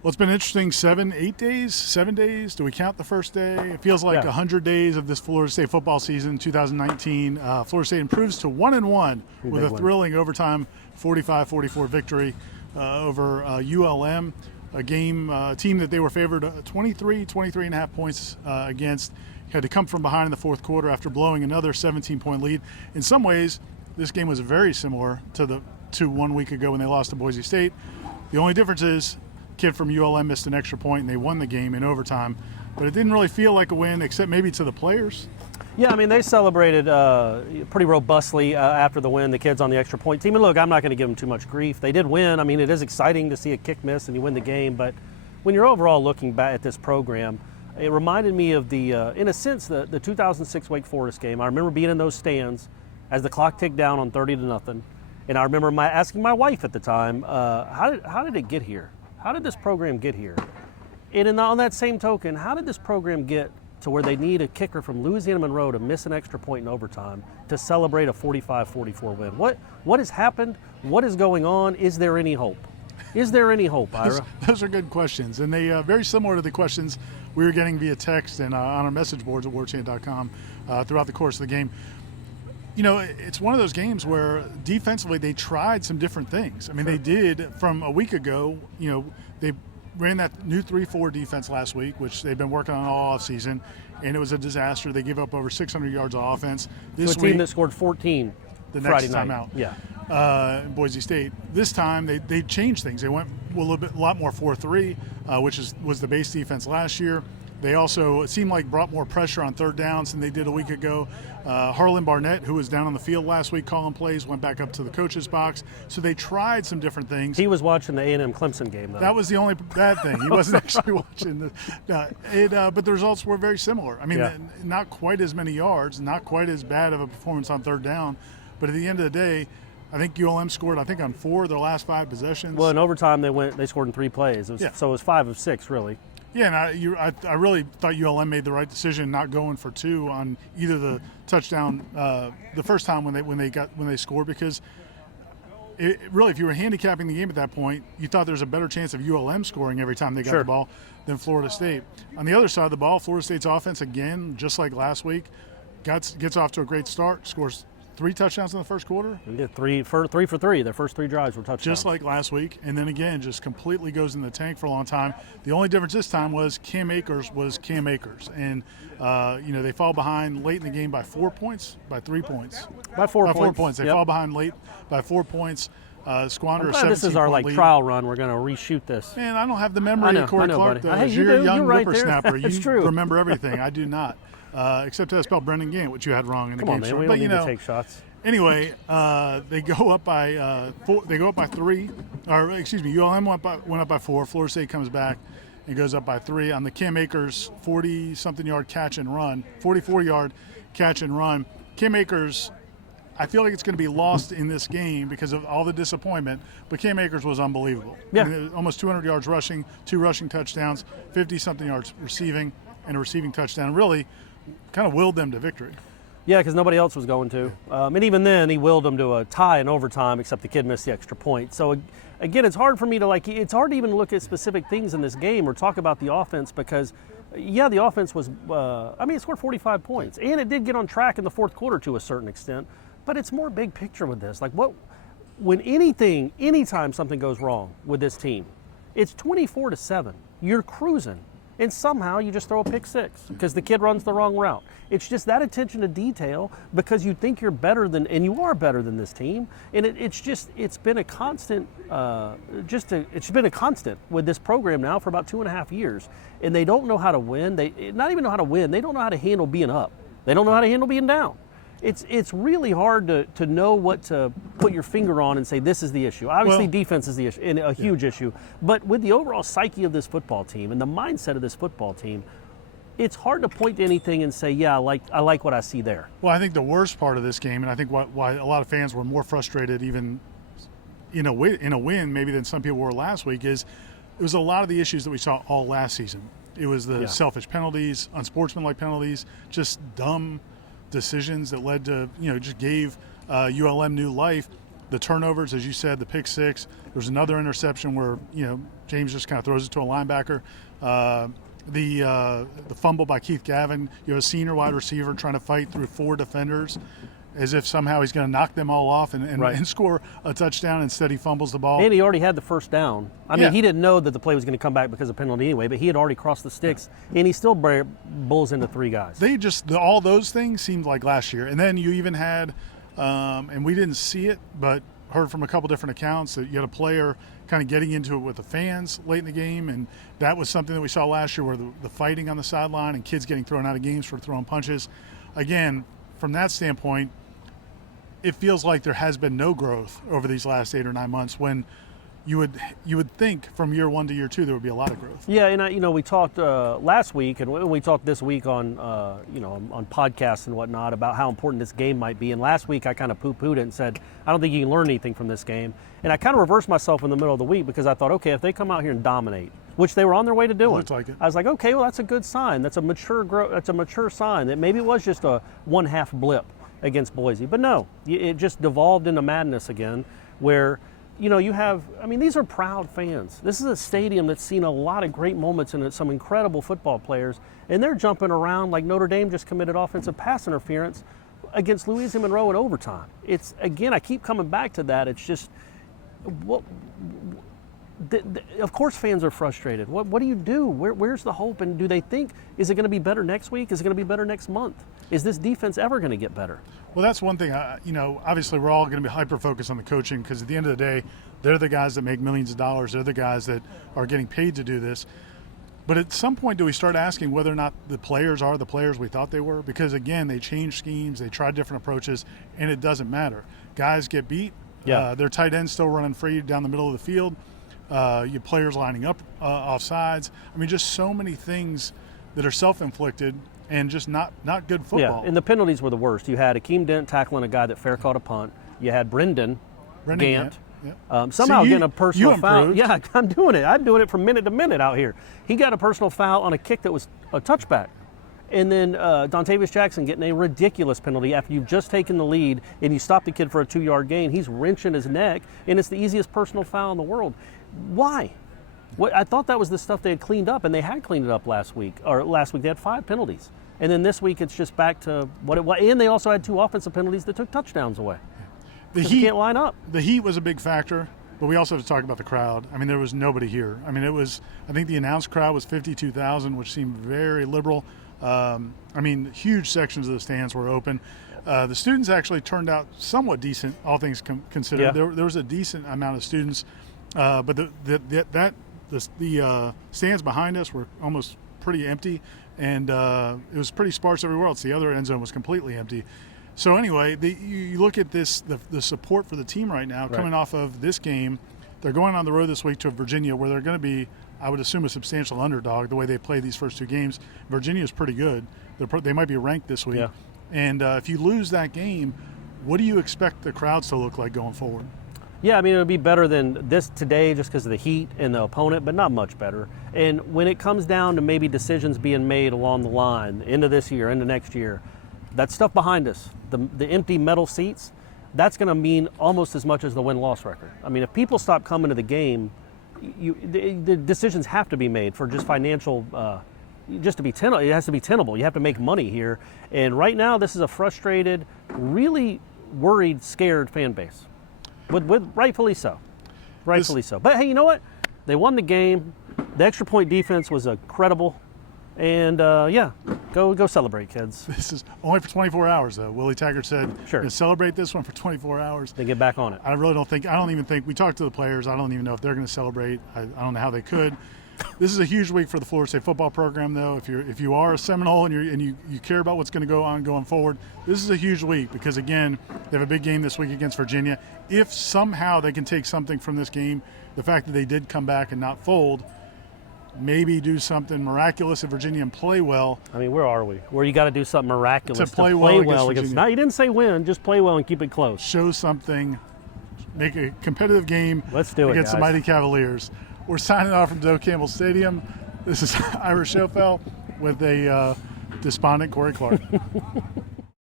Well, it's been interesting. 7 days. Do we count the first day? It feels like 100 days of this Florida State football season, 2019. Florida State improves to 1-1 with a thrilling overtime 45-44 victory over ULM, a team that they were favored 23.5 points against. Had to come from behind in the fourth quarter after blowing another 17-point lead. In some ways, this game was very similar to 1 week ago when they lost to Boise State. The only difference is kid from ULM missed an extra point and they won the game in overtime, but it didn't really feel like a win except maybe to the players. Yeah, I mean, they celebrated pretty robustly after the win, the kids on the extra point team. And look, I'm not going to give them too much grief. They did win. I mean, it is exciting to see a kick miss and you win the game, but when you're overall looking back at this program, it reminded me of in a sense, the 2006 Wake Forest game. I remember being in those stands as the clock ticked down on 30-0, and I remember asking my wife at the time, how did it get here? How did this program get here? And on that same token, how did this program get to where they need a kicker from Louisiana Monroe to miss an extra point in overtime to celebrate a 45-44 win? What has happened? What is going on? Is there any hope? Is there any hope, Ira? Those are good questions, and they very similar to the questions we were getting via text and on our message boards at warchant.com throughout the course of the game. You know, it's one of those games where defensively they tried some different things. I mean, they did from a week ago. You know, they ran that new 3-4 defense last week, which they've been working on all offseason, and it was a disaster. They gave up over 600 yards of offense. This week, a team that scored 14 the Friday next time night. out. Yeah. In Boise State. This time they changed things. They went a lot more 4-3, which was the base defense last year. They also, it seemed like, brought more pressure on third downs than they did a week ago. Harlan Barnett, who was down on the field last week calling plays, went back up to the coach's box. So they tried some different things. He was watching the A&M Clemson game, though. That was the only bad thing. He wasn't actually watching but the results were very similar. I mean, not quite as many yards, not quite as bad of a performance on third down. But at the end of the day, I think ULM scored, on 4 of their last 5 possessions. Well, in overtime, they scored in 3 plays. So it was 5 of 6, really. Yeah, and I really thought ULM made the right decision not going for 2 on either the touchdown the first time when they scored, because really, if you were handicapping the game at that point, you thought there was a better chance of ULM scoring every time they got the ball than Florida State. On the other side of the ball, Florida State's offense, again, just like last week, gets off to a great start, scores 3 touchdowns in the first quarter. We did 3 for 3. Their first 3 drives were touchdowns. Just like last week. And then again, just completely goes in the tank for a long time. The only difference this time was Cam Akers was Cam Akers. And, they fall behind late in the game by 4 points, by 3 points. By 4 points. They fall behind late by 4 points. Squander a 17-point this is our trial run. We're going to reshoot this. Man, I don't have the memory of Corey Clark, though. You're a young whippersnapper. You remember everything. I do not. Except I spelled Brendan Gant, which you had wrong in the game. Come on, man. We don't need to take shots. Anyway, they go up by 4. They go up by 3. Or excuse me, ULM went up by 4. Florida State comes back and goes up by 3 on the Cam Akers 40-something yard catch and run, 44-yard catch and run. Cam Akers, I feel like it's going to be lost in this game because of all the disappointment, but Cam Akers was unbelievable. Yeah. I mean, almost 200 yards rushing, 2 rushing touchdowns, 50-something yards receiving, and a receiving touchdown. Really kind of willed them to victory. Yeah, because nobody else was going to. And even then, he willed them to a tie in overtime, except the kid missed the extra point. So, again, it's hard for me to, it's hard to even look at specific things in this game or talk about the offense because, the offense was, it scored 45 points. And it did get on track in the fourth quarter to a certain extent. But it's more big picture with this. Anytime something goes wrong with this team, it's 24-7. You're cruising. And somehow you just throw a pick 6 because the kid runs the wrong route. It's just that attention to detail because you think you're better than, and you are better than this team. And it's been a constant, it's been a constant with this program now for about 2.5 years. And they don't know how to win. They not even know how to win. They don't know how to handle being up. They don't know how to handle being down. It's really hard to know what to put your finger on and say this is the issue. Obviously, defense is the issue, and a huge issue. But with the overall psyche of this football team and the mindset of this football team, it's hard to point to anything and say, I like what I see there. Well, I think the worst part of this game, and I think why a lot of fans were more frustrated even in a win maybe than some people were last week, is it was a lot of the issues that we saw all last season. It was the selfish penalties, unsportsmanlike penalties, just dumb decisions that led to, just gave ULM new life. the turnovers, as you said, the pick six. There's another interception where James just kind of throws it to a linebacker. The fumble by Keith Gavin. You have a senior wide receiver trying to fight through 4 defenders, as if somehow he's going to knock them all off and score a touchdown. Instead, he fumbles the ball. And he already had the first down. I mean, he didn't know that the play was going to come back because of penalty anyway, but he had already crossed the sticks, and he still bulls into 3 guys. They just all those things seemed like last year. And then you even had, and we didn't see it, but heard from a couple different accounts that you had a player kind of getting into it with the fans late in the game, and that was something that we saw last year, where the fighting on the sideline and kids getting thrown out of games for throwing punches. Again, from that standpoint, it feels like there has been no growth over these last 8 or 9 months, when you would think from year 1 to year 2 there would be a lot of growth. Yeah, and we talked last week, and we talked this week on on podcasts and whatnot about how important this game might be. And last week I kind of poo-pooed it and said I don't think you can learn anything from this game. And I kind of reversed myself in the middle of the week, because I thought, okay, if they come out here and dominate, which they were on their way to doing, Looks like it. I was like, okay, well, that's a good sign. That's a mature growth. That's a mature sign that maybe it was just a 1/2 blip against Boise. But no, it just devolved into madness again, where you have, these are proud fans. This is a stadium that's seen a lot of great moments and some incredible football players, and they're jumping around like Notre Dame just committed offensive pass interference against Louisiana Monroe in overtime. It's, again, I keep coming back to that. It's just, of course fans are frustrated. What do you do? Where's the hope? And do they think, is it going to be better next week? Is it going to be better next month? Is this defense ever going to get better? Well, that's one thing. Obviously we're all going to be hyper-focused on the coaching, because at the end of the day, they're the guys that make millions of dollars. They're the guys that are getting paid to do this. But at some point, do we start asking whether or not the players are the players we thought they were? Because, again, they change schemes, they try different approaches, and it doesn't matter. Guys get beat. Yeah. Their tight ends still running free down the middle of the field. You players lining up off sides. Just so many things that are self-inflicted and just not good football. Yeah, and the penalties were the worst. You had Akeem Dent tackling a guy that fair caught a punt. You had Brendan Gant. Yeah. Somehow getting a personal foul. Improved. Yeah, I'm doing it. I'm doing it from minute to minute out here. He got a personal foul on a kick that was a touchback. And then Dontavius Jackson getting a ridiculous penalty after you've just taken the lead and you stop the kid for a 2-yard gain. He's wrenching his neck, and it's the easiest personal foul in the world. Why? I thought that was the stuff they had cleaned up, and they had cleaned it up last week. Last week they had 5 penalties. And then this week it's just back to what it was. And they also had 2 offensive penalties that took touchdowns away. The Heat can't line up. The heat was a big factor, but we also have to talk about the crowd. There was nobody here. I think the announced crowd was 52,000, which seemed very liberal. Huge sections of the stands were open. The students actually turned out somewhat decent, all things considered. Yeah. There was a decent amount of students, but the stands behind us were almost pretty empty, and it was pretty sparse everywhere else. The other end zone was completely empty. So anyway, you look at this, the support for the team right now, coming off of this game. They're going on the road this week to Virginia, where they're going to be, I would assume, a substantial underdog the way they play these first 2 games. Virginia is pretty good. They might be ranked this week. Yeah. And if you lose that game, what do you expect the crowds to look like going forward? Yeah, it would be better than this today just because of the heat and the opponent, but not much better. And when it comes down to maybe decisions being made along the line, into this year, into next year, that stuff behind us, the empty metal seats, that's going to mean almost as much as the win-loss record. If people stop coming to the game, the decisions have to be made for just financial, just to be tenable. It has to be tenable. You have to make money here. And right now, this is a frustrated, really worried, scared fan base. With rightfully so. Rightfully so. But hey, you know what? They won the game. The extra point defense was incredible. And go celebrate, kids. This is only for 24 hours, though. Willie Taggart said, sure, celebrate this one for 24 hours. Then get back on it. I don't even think, we talked to the players, I don't even know if they're going to celebrate. I don't know how they could. This is a huge week for the Florida State football program, though. If you are a Seminole and you care about what's going to go on going forward, this is a huge week because, again, they have a big game this week against Virginia. If somehow they can take something from this game, the fact that they did come back and not fold, maybe do something miraculous at Virginia and play well. Where are we? Where you got to do something miraculous to play well against Virginia. You didn't say win, just play well and keep it close. Show something, make a competitive game. Let's do it, against the mighty Cavaliers. We're signing off from Doak Campbell Stadium. This is Ira Schoffel with a despondent Corey Clark.